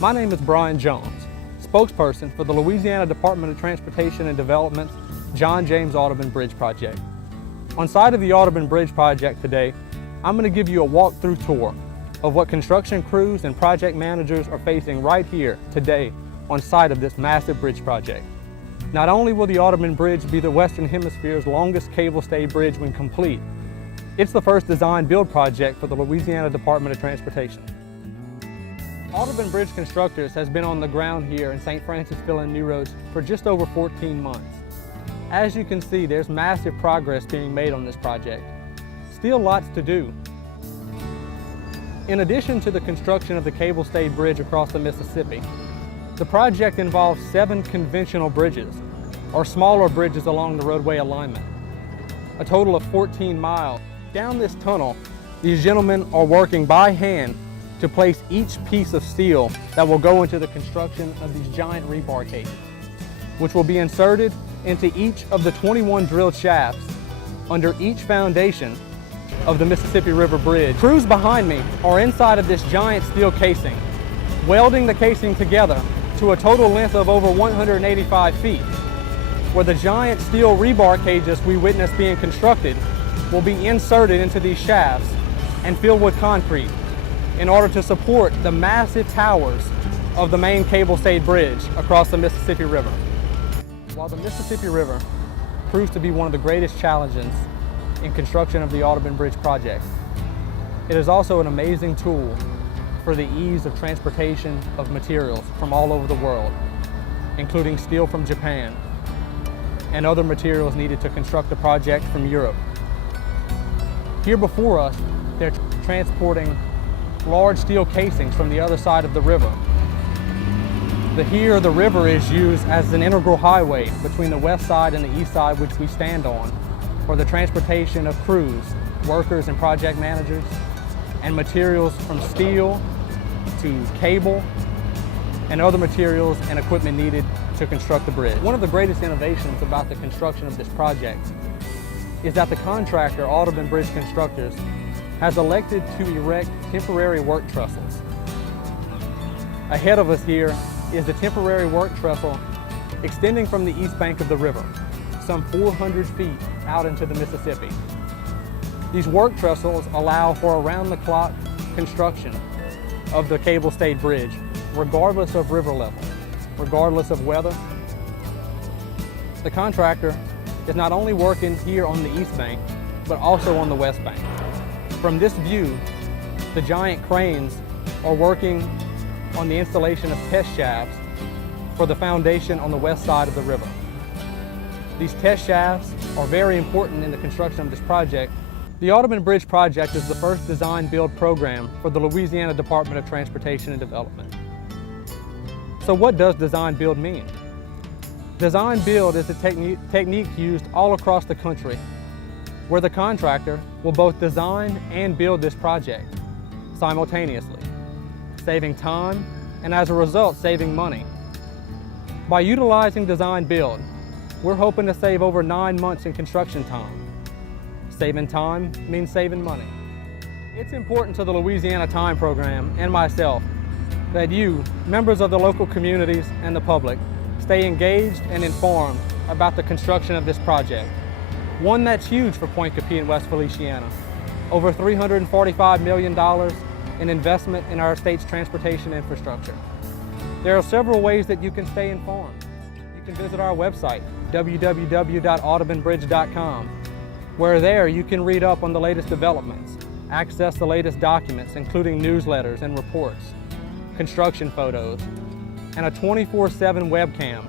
My name is Brian Jones, spokesperson for the Louisiana Department of Transportation and Development's John James Audubon Bridge project. On site of the Audubon Bridge project today, I'm going to give you a walk-through tour of what construction crews and project managers are facing right here today on site of this massive bridge project. Not only will the Audubon Bridge be the Western Hemisphere's longest cable-stayed bridge when complete, it's the first design-build project for the Louisiana Department of Transportation. Audubon Bridge Constructors has been on the ground here in St. Francisville and New Roads for just over 14 months. As you can see, there's massive progress being made on this project. Still lots to do. In addition to the construction of the cable-stayed bridge across the Mississippi, the project involves 7 conventional bridges, or smaller bridges along the roadway alignment. A total of 14 miles. Down this tunnel, these gentlemen are working by hand to place each piece of steel that will go into the construction of these giant rebar cages, which will be inserted into each of the 21 drilled shafts under each foundation of the Mississippi River Bridge. Crews behind me are inside of this giant steel casing, welding the casing together to a total length of over 185 feet, where the giant steel rebar cages we witnessed being constructed will be inserted into these shafts and filled with concrete in order to support the massive towers of the main cable-stayed bridge across the Mississippi River. While the Mississippi River proves to be one of the greatest challenges in construction of the Audubon Bridge project, it is also an amazing tool for the ease of transportation of materials from all over the world, including steel from Japan and other materials needed to construct the project from Europe. Here before us, they're transporting large steel casings from the other side of the river. The river is used as an integral highway between the west side and the east side, which we stand on, for the transportation of crews, workers and project managers, and materials from steel to cable and other materials and equipment needed to construct the bridge. One of the greatest innovations about the construction of this project is that the contractor, Audubon Bridge Constructors, has elected to erect temporary work trestles. Ahead of us here is the temporary work trestle extending from the east bank of the river, some 400 feet out into the Mississippi. These work trestles allow for around-the-clock construction of the cable-stayed bridge, regardless of river level, regardless of weather. The contractor is not only working here on the east bank, but also on the west bank. From this view, the giant cranes are working on the installation of test shafts for the foundation on the west side of the river. These test shafts are very important in the construction of this project. The Audubon Bridge project is the first design-build program for the Louisiana Department of Transportation and Development. So what does design-build mean? Design-build is a technique used all across the country, where the contractor will both design and build this project simultaneously, saving time and as a result saving money. By utilizing design-build, we're hoping to save over 9 months in construction time. Saving time means saving money. It's important to the Louisiana Time Program and myself that you, members of the local communities and the public, stay engaged and informed about the construction of this project. One that's huge for Point Capee and West Feliciana. Over $345 million in investment in our state's transportation infrastructure. There are several ways that you can stay informed. You can visit our website, www.audubonbridge.com, where there you can read up on the latest developments, access the latest documents, including newsletters and reports, construction photos, and a 24/7 webcam.